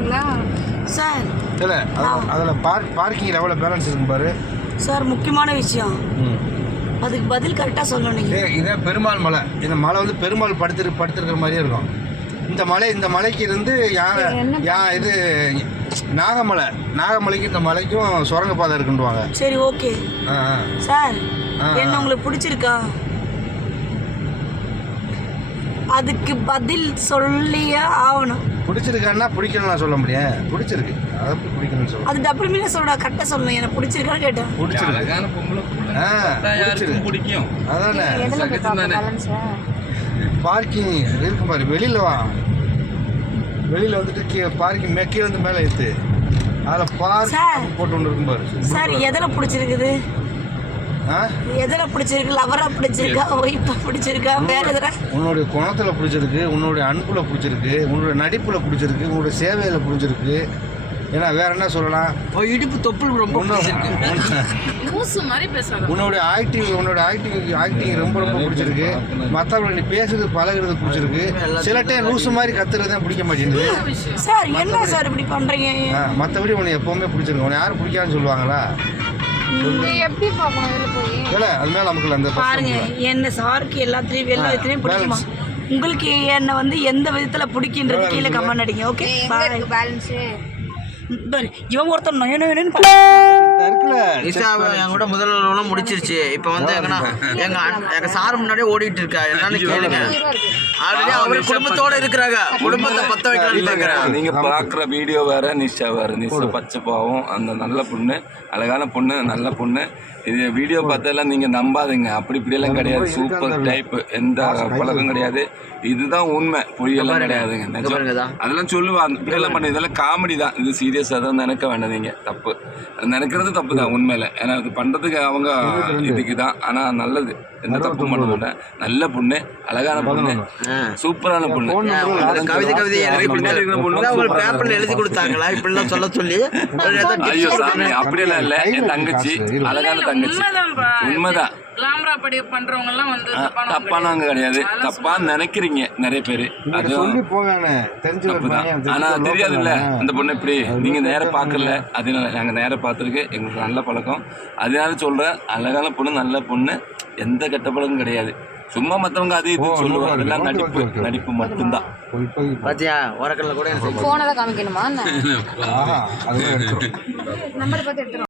சொல்லுவாங்களா சார் இல்லை அதில் அதில் பார்க் பார்க்கிங் எவ்வளோ பேலன்ஸ் இருக்கும் பாரு. சார் முக்கியமான விஷயம். அதுக்கு பதில் கரெக்டாக சொல்லணும் நீங்கள் இதே இதே பெருமாள் மலை. இந்த மலை வந்து பெருமாள் படுத்து படுத்துருக்கிற மாதிரியே இருக்கும். இந்த மலை இந்த மலைக்கு இருந்து யா யா இது நாகமலை. நாகமலைக்கு இந்த மலைக்கும் சுரங்கப்பாதை இருக்குன்னுவாங்க. சரி ஓகே. சார். என்ன உங்களுக்கு பிடிச்சிருக்கா? அதுக்கு பதில் சொல்லியே ஆகணும். பிடிச்சிருக்கான்னா பிடிக்கணும் நான் சொல்ல முடியும். பிடிச்சிருக்கு. அதை எப்படி பிடிக்கணும்னு சொல்ல அது டபுள் மீனே சொல்ல கரெக்டாக சொல்லணும். எனக்கு பிடிச்சிருக்கான்னு கேட்டேன். பிடிச்சிருக்கு. அழகான பொம்பளை புள்ள. ஆ யாருக்கும் பிடிச்சிருக்கு. பிடிக்கும். அதானே? எதில் போய் சகஜம் தானே. பேலன்ஸா பார்க்கிங் இருக்கும் பாரு? வெளியில் வா. வெளியில் வந்துட்டு கீ பார்க்கிங் மே கீழே வந்து மேலே ஏற்று அதில் பார்க் சார். போட்டு ஒன்று இருக்கும் பாரு. சார் எதில் பிடிச்சிருக்குது? எதில் பிடிச்சிருக்கு? லவரா பிடிச்சிருக்கா? ஒய்ஃபா பிடிச்சிருக்கா? வேற எதில்? உன்னுடைய குணத்தில் பிடிச்சிருக்கு உன்னுடைய அன்புல பிடிச்சிருக்கு உன்னுடைய நடிப்பில் பிடிச்சிருக்கு உன்னுடைய சேவையில் பிடிச்சிருக்கு. ஏன்னா வேற என்ன சொல்லலாம்? இடுப்பு தொப்புள் ரொம்ப உன்ன- லூசு மாதிரி பேசாத. உன்னோட ஆக்டிங் உன்னோட ஆக்டிங் ஆக்டிங் ரொம்ப ரொம்ப பிடிச்சிருக்கு. மற்றவங்க நீ பேசுறது பழகுறது பிடிச்சிருக்கு. சில டைம் லூசு மாதிரி கத்துறது தான் பிடிக்க மாட்டேங்குது. சார் என்ன சார் இப்படி பண்ணுறீங்க மற்றபடி உன்னை எப்பவுமே பிடிச்சிருக்கு. உன்னை யாரும் பிடிக்காதுன்னு சொல்லுவாங்களா? எப்படி பார்க்கணும் இதில் போய்? இல்லை அது மேலே நமக்கு அந்த பாருங்க என்ன சாருக்கு எல்லாத்துலேயும் எல்லா விதத்துலையும் பிடிக்குமா? உங்களுக்கு என்னை வந்து எந்த விதத்தில் பிடிக்கின்றது கீழே கமெண்ட் அடிங்க ஓகே பாய் பேலன்ஸு இவன் ஒருத்தன் நொயனு என் கூட முடிச்சிருச்சு. இப்போ வந்து எங்கன்னா எங்க அண்ணன்- எங்க சார் முன்னாடியே ஓடிட்டு இருக்கா? என்னன்னு கேளுங்க. ஆல்ரெடி அவர் குடும்பத்தோட இருக்கிறாங்க. குடும்பத்தை பத்த வைக்கலாம்னு நீங்க பாக்குற வீடியோ வேற நிஷா வேற. நிஷா பச்சை பாவம் அந்த நல்ல பொண்ணு அழகான பொண்ணு நல்ல பொண்ணு. இது வீடியோ பார்த்தெல்லாம் நீங்க நம்பாதீங்க. அப்படி இப்படியெல்லாம் கிடையாது. சூப்பர் டைப் எந்த பழக்கம் கிடையாது. இதுதான் உண்மை. பொய்யெல்லாம் கிடையாதுங்க. அதெல்லாம் சொல்லுவாங்க இப்படியெல்லாம் பண்ணி இதெல்லாம் காமெடி தான். இது சீரியஸாக தான் நினைக்க வேண்டாம் நீங்க. தப்பு. அது நினைக்கிறது தப்பு தான் உண்மையில. ஏன்னா அது பண்றதுக்கு அவங்க இதுக்கு தான் ஆனா நல்லது. எந்த தப்பும் பண்ண மாட்டேன் நல்ல பொண்ணு அழகான பொண்ணு சூப்பரான பொண்ணு. கவிதை கவிதை பேப்பர்ல எழுதி கொடுத்தாங்களா? இப்படிலாம் சொல்ல சொல்லி. ஐயோ சாமி அப்படியெல்லாம் இல்ல. என் தங்கச்சி அழகான தங்கச்சி. உண்மைதான். கிளாமரா படி பண்றவங்க எல்லாம் வந்து தப்பானவங்க கிடையாது. தப்பா நினைக்கிறீங்க நிறைய பேரு. அது சொல்லி போங்க தெரிஞ்சு ஆனா தெரியாதுல்ல? அந்த பொண்ணு இப்படி. நீங்க நேரம் பார்க்கல. அதனால நாங்க நேரம் பார்த்துருக்கு. எங்களுக்கு நல்ல பழக்கம். அதனால சொல்றேன். அழகான பொண்ணு நல்ல பொண்ணு. எந்த கெட்ட பழக்கம் கிடையாது. சும்மா மத்தவங்க அது இது சொல்லுவாங்க. அதெல்லாம் நடிப்பு. நடிப்பு மட்டும்தான். பாத்தியா ஓரக்கல்ல கூட தான் காமிக்கணுமா?